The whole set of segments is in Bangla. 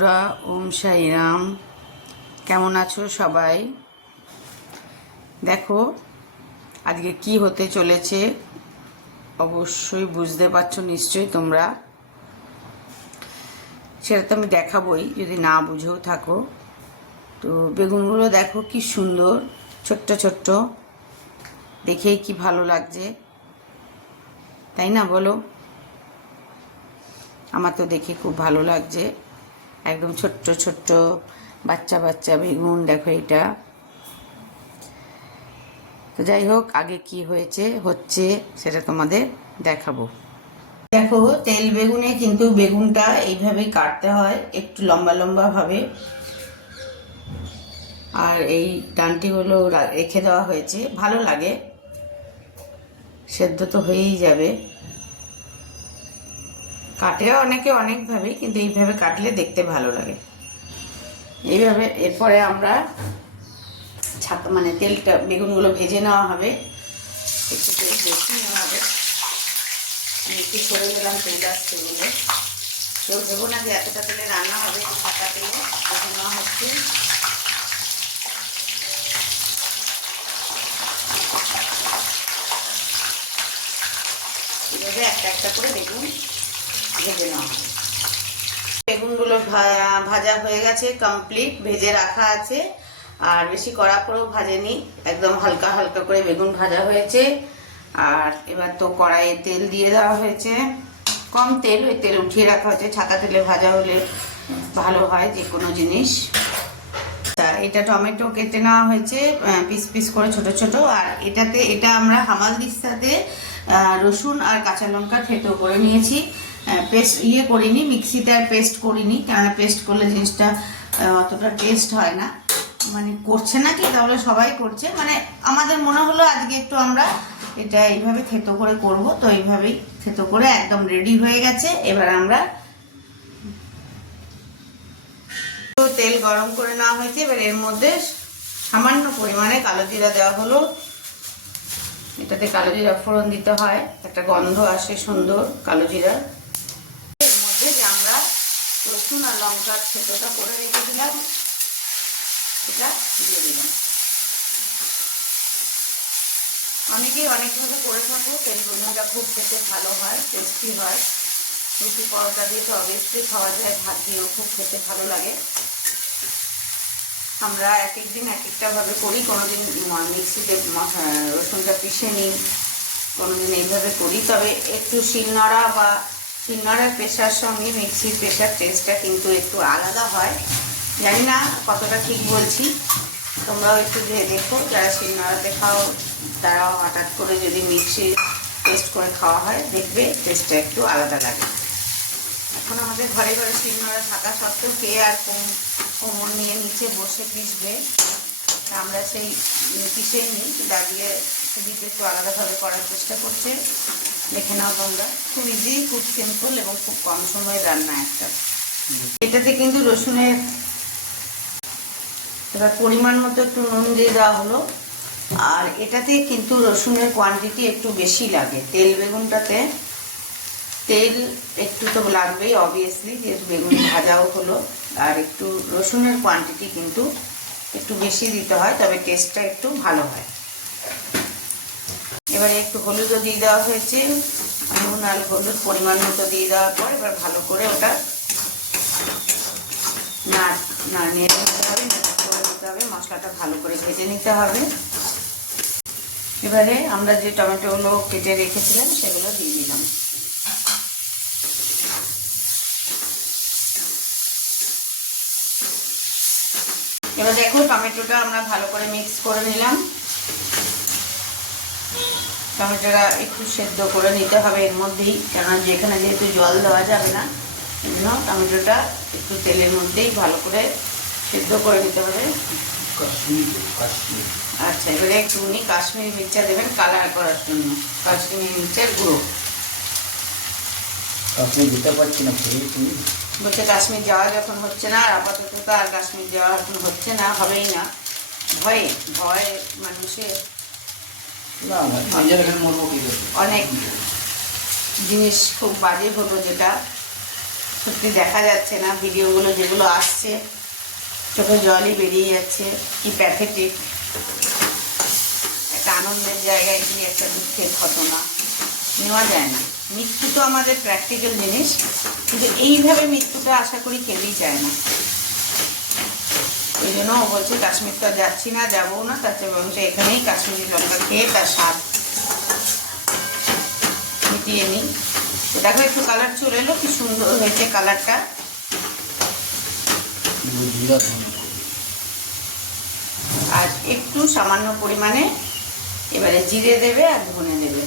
বন্ধুরা, ওম সাইরাম। কেমন আছো সবাই? দেখো আজকে কি হতে চলেছে, অবশ্যই বুঝতে পারছো নিশ্চয়ই তোমরা। সেটা তো আমি দেখাবই, যদি না বুঝেও থাকো। তো বেগুনগুলো দেখো কি সুন্দর, ছোট্ট ছোট্ট, দেখেই কি ভালো লাগছে, তাই না বলো? আমার তো দেখে খুব ভালো লাগছে। একদম ছোট্ট ছোট্ট বাচ্চা বাচ্চা বেগুন, দেখো এটা। তো যাই হোক, আগে কি হচ্ছে সেটা তোমাদের দেখাবো। দেখো, তেল বেগুনে কিন্তু বেগুনটা এইভাবেই কাটতে হয়, একটু লম্বা লম্বা ভাবে। আর এই ডান্টিগুলো রেখে দেওয়া হয়েছে, ভালো লাগে, সেদ্ধ তো হয়েই যাবে। কাটেও অনেকে অনেকভাবে, কিন্তু এইভাবে কাটলে দেখতে ভালো লাগে। এইভাবে এরপরে আমরা তেলটা, বেগুনগুলো ভেজে নেওয়া হবে, একটু তেল বেশি নেওয়া হবে। একটু সরে গেলাম তেল আসছে বলে, কেউ ভেবো না যে এতটা তেলে রান্না হবে, ফাঁকা তেলে ভেজে নেওয়া হচ্ছে। এভাবে একটা একটা করে বেগুন ভেজে নেওয়া হবে। বেগুনগুলো ভাজা হয়ে গেছে, কমপ্লিট ভেজে রাখা আছে। আর বেশি কড়া করেও ভাজেনি, একদম হালকা হালকা করে বেগুন ভাজা হয়েছে। আর এবার তো কড়াইয়ে তেল দিয়ে দেওয়া হয়েছে, কম তেল, ওই তেল উঠিয়ে রাখা হয়েছে। ছাকা তেলে ভাজা হলে ভালো হয় যে কোনো জিনিস। এটা টমেটো কেটে নেওয়া হয়েছে পিস পিস করে ছোট ছোট। আর এটা আমরা হামালদিস্তাতে রসুন আর কাঁচা লঙ্কা থেতো করে নিয়েছি। পেস্ট করিনি, মিক্সিতে আর পেস্ট করিনি, কেননা পেস্ট করলে জিনিসটা অতটা টেস্ট হয় না। করছে না কি, তাহলে সবাই করছে, আমাদের মনে হলো আজকে একটু আমরা এটা এইভাবে থেতো করে করব। তো এইভাবেই থেতো করে একদম রেডি হয়ে গেছে। এবার আমরা তেল গরম করে নেওয়া হয়েছে। এবার এর মধ্যে সামান্য পরিমাণে কালো জিরা দেওয়া হলো। এটাতে কালো জিরা ফোড়ন দিতে হয়, একটা গন্ধ আসে সুন্দর কালো জিরার। এর মধ্যে যে আমরা রসুন আর লঙ্কার থেতোটা করে রেখেছিলাম, এটা দিয়ে দিলাম। অনেকেই অনেকভাবে করে থাকো, তেল বেগুনটা খুব খেতে ভালো হয়, টেস্টি হয়। রুটি পরোটা দিয়ে তো অবভিয়াসলি খাওয়া যায়, ভাত দিয়েও খুব খেতে ভালো লাগে। আমরা এক এক দিন এক একটা ভাবে করি, কোনোদিন মিক্সিতে রসুনটা পিষে নিই, কোনোদিন এইভাবে করি। তবে একটু শিলনোড়া বা শিলনোড়ার পেশার সঙ্গে মিক্সির পেশার টেস্টটা কিন্তু একটু আলাদা হয়। জানি না কতটা ঠিক বলছি, তোমরাও একটু দেখো। যারা শিলনোড়াতে খাও তারাও হঠাৎ করে যদি মিক্সির টেস্ট করে খাওয়া হয়, দেখবে টেস্টটা একটু আলাদা লাগে। এখন আমাদের ঘরে ঘরে শিলনোড়া থাকা সত্ত্বেও কে আর কোমর নিয়ে নিচে বসে পিষবে। আমরা সেই পিষেই নিই, দাঁড়িয়ে দিতে একটু আলাদাভাবে করার চেষ্টা করছে। দেখে নাও তোমরা, খুব ইজি, খুব সিম্পল এবং খুব কম সময়ের রান্না একটা। এটাতে কিন্তু রসুনের এবার পরিমাণ মতো একটু নুন দিয়ে দেওয়া হলো। আর এটাতে কিন্তু রসুনের কোয়ান্টিটি একটু বেশি লাগে। তেল বেগুনটাতে তেল একটু তো লাগবেই অবভিয়াসলি, যেহেতু বেগুন ভাজাও হলো। আর একটু রসুনের কোয়ান্টিটি কিন্তু একটু বেশি দিতে হয়, তবে টেস্টটা একটু ভালো হয়। এবারে একটু হলুদও দিয়ে দেওয়া হয়েছে। নুন আর হলুদ পরিমাণ মতো দিয়ে দেওয়ার পর এবার ভালো করে ওটা নেড়ে নিতে হবে, করে নিতে হবে। মশলাটা ভালো করে ভেজে নিতে হবে। এবারে আমরা যে টমেটোগুলো কেটে রেখেছিলাম সেগুলো দিয়ে দিলাম। এবার দেখো, টমেটোটা আমরা ভালো করে মিক্স করে নিলাম। টমেটোটা একটু সেদ্ধ করে নিতে হবে এর মধ্যেই, কেননা যেখানে যেহেতু জল দেওয়া যাবে না, এই জন্য টমেটোটা একটু তেলের মধ্যেই ভালো করে সেদ্ধ করে নিতে হবে। আচ্ছা, এবারে একটুখানি কাশ্মীরি মির্চা দেবেন কালার করার জন্য, কাশ্মীরি মির্চের গুঁড়ো। কাশ্মীর দিতে পারছি না, বলছে কাশ্মীর যাওয়া যখন হচ্ছে না, আর আপাতত তো আর কাশ্মীর যাওয়া এখন হচ্ছে না, হবেই না। ভয় মানুষের অনেক জিনিস খুব বাজে হলো, যেটা সত্যি দেখা যাচ্ছে না ভিডিওগুলো যেগুলো আসছে, চোখে জলই বেরিয়ে যাচ্ছে। কি প্যাথেটিক, একটা আনন্দের জায়গায় গিয়ে একটা দুঃখের ঘটনা। নেওয়া যায় না। মৃত্যু তো আমাদের প্র্যাকটিক্যাল জিনিস, কিন্তু এইভাবে মৃত্যুটা আশা করি কেউই চায় না। এই জন্য ও বলছে কাশ্মীর তো যাচ্ছি না, যাবো না, তার চেয়ে বরঞ্চ এখানেই কাশ্মীরি লঙ্কা খেয়ে তার স্বাদ মিটিয়ে নিই। তো দেখো একটু কালার চলে এলো, কি সুন্দর হয়েছে কালারটা। আর একটু সামান্য পরিমাণে এবারে জিরে দেবে আর ধনে দেবে।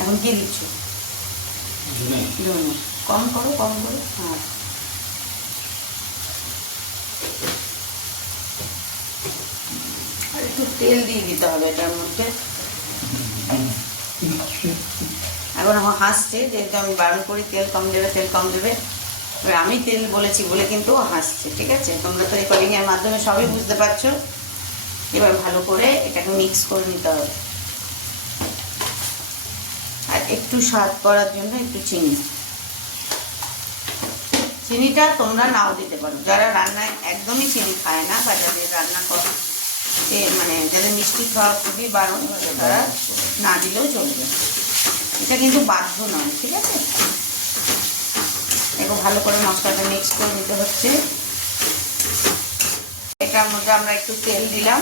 এখন কি দিচ্ছ? ধনে। কম করো, কম করো। হ্যাঁ, আর একটু তেল দিয়ে দিতে হবে এটার মধ্যে। এখন আমার হাসছে, যেহেতু আমি বারণ করি তেল কম দেবে, তেল কম দেবে। এবার আমি তেল বলেছি বলে কিন্তু হাসছে। ঠিক আছে, তোমরা তো রেকর্ডিংয়ের মাধ্যমে সবই বুঝতে পারছো। এবার ভালো করে এটাকে মিক্স করে নিতে হবে। আর একটু স্বাদ করার জন্য একটু চিনি। চিনিটা তোমরা নাও দিতে পারো, যারা রান্নায় একদমই চিনি খায় না বা যাদের রান্না করে মানে যাদের মিষ্টি খাওয়া খুবই বারণ, তারা না দিলেও চলবে। এটা কিন্তু বাধ্য নয়। ঠিক আছে, দেখো ভালো করে মশলাটা মিক্স করে নিতে হচ্ছে। এটার মধ্যে আমরা একটু তেল দিলাম,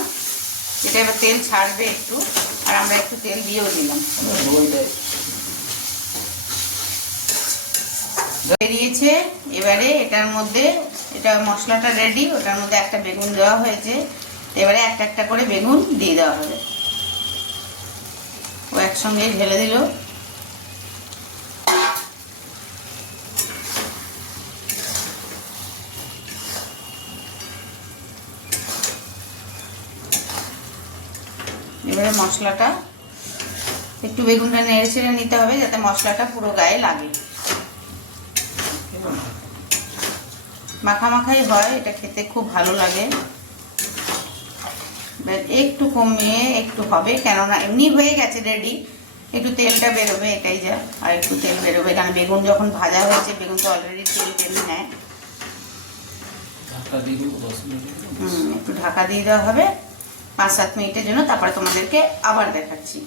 এটা এবার তেল ছাড়বে একটু, আর আমরা একটু তেল দিয়েও দিলাম। বেরিয়েছে। এবারে এটার মধ্যে, এটা মশলাটা রেডি, ওটার মধ্যে একটা বেগুন দেওয়া হয়েছে। এবারে একটা একটা করে বেগুন দিয়ে দেওয়া হবে। ও একসঙ্গে ঢেলে দিল। এবারে মশলাটা একটু বেগুনটা নেড়ে ছেড়ে নিতে হবে যাতে মশলাটা পুরো গায়ে লাগে, মাখামাখাই হয়, এটা খেতে খুব ভালো লাগে। একটু কমিয়ে একটু হবে, কেননা এমনি হয়ে গেছে রেডি, একটু তেলটা বেরোবে, এটাই যা। আর একটু তেল বেরোবে, কারণ বেগুন যখন ভাজা হয়েছে, বেগুন তো অলরেডি তেল টেনে নেয়। একটু ঢাকা দিয়ে দেওয়া হবে 5-7 মিনিটের জন্য, তারপরে তোমাদেরকে আবার দেখাচ্ছি।